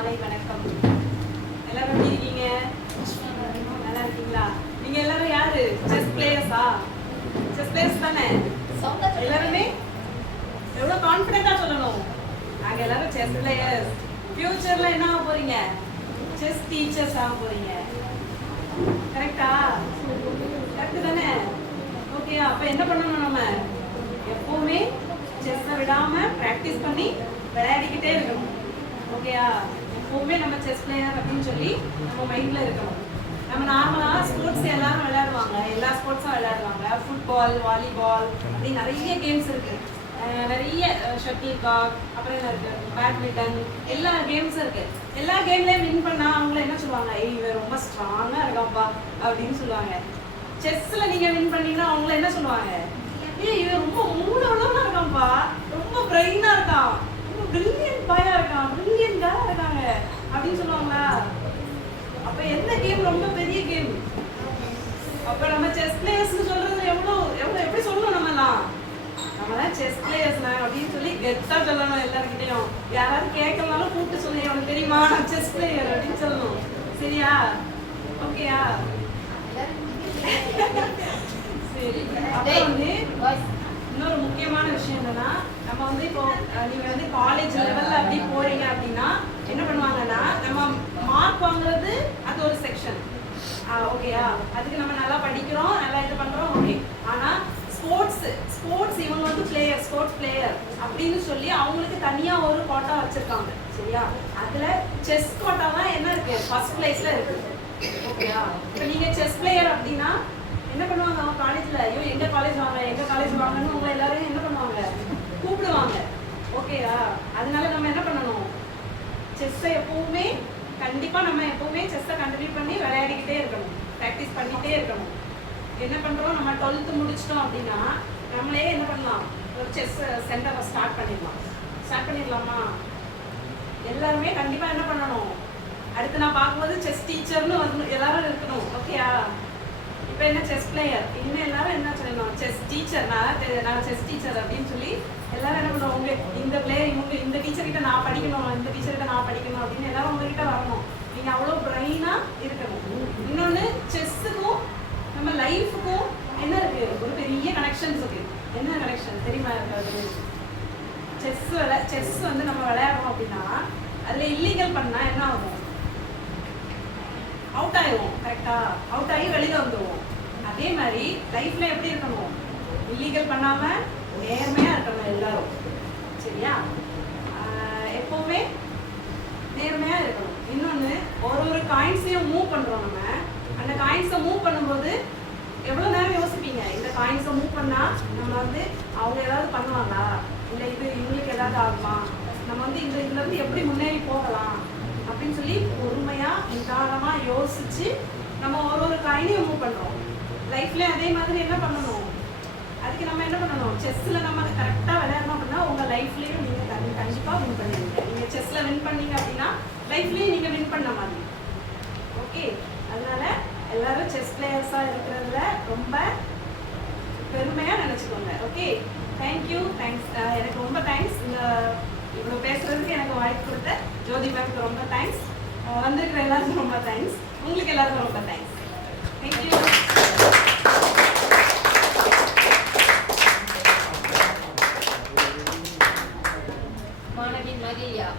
மாலை வணக்கம். எல்லாரும் எப்படி இருக்கீங்க? நல்லா இருக்கீங்களா? நீங்க எல்லாரும் யாரு? செஸ் பிளேயர்ஸா? செஸ் பிளேயர்ஸ் தானே? எல்லாருமே எவ்வளவு கான்ஃபிடென்ட்டா சொல்லணும். நாங்க எல்லாரும் செஸ் பிளேயர்ஸ். ஃபியூச்சர்ல என்ன ஆக போறீங்க? செஸ் டீச்சர்ஸ் ஆக போறீங்க. கரெக்டா? கரெக்ட் தானே? ஓகே, அப்ப என்ன பண்ணணும்? நம்ம எப்பவுமே செஸ்ஸை விடாம பிராக்டிஸ் பண்ணி விளையாடிக்கிட்டே இருக்கணும். ஓகேயா? எப்பவுமே நம்ம செஸ் பிளேயர் அப்படின்னு சொல்லி நம்ம மைண்ட்ல இருக்கணும். நம்ம நார்மலா ஸ்போர்ட்ஸ் எல்லாரும் விளையாடுவாங்க, எல்லா ஸ்போர்ட்ஸும் விளையாடுவாங்க. ஃபுட்பால், வாலிபால் அப்படி நிறைய கேம்ஸ் இருக்கு. நிறைய ஷட்டில் காக், அப்புறம் என்ன இருக்கு, பேட்மிண்டன், எல்லா கேம்ஸும் இருக்கு. எல்லா கேம்லயும் வின் பண்ணா அவங்கள என்ன சொல்லுவாங்க? இவன் ரொம்ப ஸ்ட்ராங்கா இருக்காப்பா அப்படின்னு சொல்லுவாங்க. செஸ்ல நீங்க வின் பண்ணீங்கன்னா அவங்கள என்ன சொல்லுவாங்க? இவன் ரொம்ப மூடவளமா இருக்கான்ப்பா, ரொம்ப பிரெயினா இருக்கான், ரொம்ப பிரில்லியன்ட் பாயா இருக்கான், பிரில்லியன்ட் கேர்ளா இருக்காங்க அப்படின்னு சொல்லுவாங்களா? அப்ப எந்த கேம் ரொம்ப பெரிய கேம்? அப்ப நம்ம செஸ் பிளேயர்ஸ் சொல்றது எப்படி சொல்லணும்? நம்மலாம் செஸ் பிளேயர்ஸ் அப்படின்னு சொல்லி கெத்தா சொல்லணும். எல்லாருக்கிட்டையும் யாராவது கேட்கலனாலும் கூப்பிட்டு சொல்லி, அவனுக்கு தெரியுமா நான் செஸ் பிளேயர் அப்படின்னு சொல்லணும். சரியா? ஓகேயா? சரி. அப்புறம் வந்து இன்னொரு முக்கியமான விஷயம் என்னன்னா, நம்ம வந்து இப்போ நீங்க வந்து காலேஜ் லெவல்ல அப்படி போறீங்க அப்படின்னா என்ன பண்ணுவாங்கன்னா, நம்ம மார்க் வாங்குறது அது ஒரு செக்ஷன். ஓகேயா? அதுக்கு நம்ம நல்லா படிக்கிறோம், நல்லா இது பண்றோம், ஓகே. ஆனா ஸ்போர்ட்ஸ் இவங்க வந்து ஸ்போர்ட்ஸ் பிளேயர் அப்படின்னு சொல்லி அவங்களுக்கு தனியா ஒரு கோட்டா வச்சிருக்காங்க. சரியா? அதுல செஸ் கோட்டா தான் என்ன இருக்கு, ஃபர்ஸ்ட் பிளேஸ்ல இருக்கு. ஓகேயா? இப்போ நீங்க செஸ் பிளேயர் அப்படின்னா என்ன பண்ணுவாங்க? அவங்க காலேஜ்ல ஐயோ எங்க காலேஜ் வாங்கன்னு உங்களை எல்லாரும் என்ன பண்ணுவாங்க? கூப்பிடுவாங்க. ஓகேயா? அதனால நம்ம என்ன பண்ணணும்? செஸ்ஸை எப்பவுமே கண்டிப்பா நம்ம எப்பவுமே செஸ்ஸை கண்டினியூ பண்ணி விளையாடிக்கிட்டே இருக்கணும், ப்ராக்டிஸ் பண்ணிட்டே இருக்கணும். என்ன பண்றோம்? நம்ம 12th முடிச்சிட்டோம் அப்படின்னா நம்மளே என்ன பண்ணலாம்? ஒரு செஸ் சென்டரை ஸ்டார்ட் பண்ணிடலாமா? எல்லாருமே கண்டிப்பா என்ன பண்ணணும்? அடுத்து நான் பார்க்கும்போது செஸ் டீச்சர்னு வரணும், எல்லாரும் இருக்கணும். ஓகேயா? இப்போ என்ன செஸ் பிளேயர், இனிமேல் எல்லாரும் என்ன சொல்லணும்? Chess teacher. நான் செஸ் டீச்சர் அப்படின்னு சொல்லி எல்லாரும் என்ன பண்ணுவோம்? இந்த பிளேயர் இவங்க இந்த டீச்சர்கிட்ட நான் படிக்கணும், இந்த டீச்சர்கிட்ட நான் படிக்கணும் அப்படின்னு எல்லாரும் உங்ககிட்ட வரணும். நீங்கள் அவ்வளோ பிரெயினா இருக்கணும். இன்னொன்று, செஸ்ஸுக்கும் நம்ம லைஃபுக்கும் என்ன இருக்கு? ஒரு பெரிய கனெக்ஷன்ஸ் இருக்கு. என்ன கனெக்ஷன் தெரியுமா? இருக்காது. செஸ் வந்து நம்ம விளையாடுறோம் அப்படின்னா அதில் இல்லீகல் பண்ணால் என்ன ஆகும்? அவுட் ஆயிடுவோம். கரெக்டா? அவுட் ஆகி வெளியில் வந்துடுவோம். அதே மாதிரி லைஃப்ல எப்படி இருக்கணும்? இல்லீகல் பண்ணாம நேர்மையா இருக்கணும் எல்லாரும். சரியா? எப்பவுமே நேர்மையா இருக்கணும். இன்னொன்று, ஒரு காயின்ஸையும் மூவ் பண்றோம். நம்ம அந்த காயின்ஸை மூவ் பண்ணும்போது எவ்வளவு நேரம் யோசிப்பீங்க? இந்த காயின்ஸை மூவ் பண்ணா நம்ம வந்து அவங்க ஏதாவது பண்ணுவாங்களா, இல்லை இது இவங்களுக்கு ஏதாவது ஆகுமா, நம்ம வந்து இதுல இருந்து எப்படி முன்னேறி போகலாம் அப்படின்னு சொல்லி பொறுமையா நிதானமா யோசிச்சு நம்ம ஒரு காயினையும் மூவ் பண்றோம். லைஃப்ல அதே மாதிரி என்ன பண்ணணும்? அதுக்கு நம்ம என்ன பண்ணணும்? செஸ்ல நம்ம கரெக்டா விளையாடணும் அப்படின்னா உங்க லைஃப்லயும் நீங்க கண்டிப்பா வின் பண்ணுவீங்க. நீங்க செஸ்ல வின் பண்ணீங்க அப்படின்னா லைஃப்லயும் நீங்க வின் பண்ண மாதிரி. ஓகே? அதனால எல்லாரும் செஸ் பிளேயர்ஸா இருக்கிறதுல ரொம்ப பெருமையா நினைச்சுக்கோங்க. ஓகே? Thank you, thanks. எனக்கு ரொம்ப தேங்க்ஸ். இவ்வளோ பேசுறதுக்கு எனக்கு வாய்ப்பு கொடுத்த ஜோதி மேம்க்கு ரொம்ப தேங்க்ஸ். வந்திருக்கிற எல்லாருக்கும் ரொம்ப தேங்க்ஸ். உங்களுக்கு எல்லாருக்கும் ரொம்ப தேங்க்ஸ். தேங்க்யூ. மாணவி மரியா.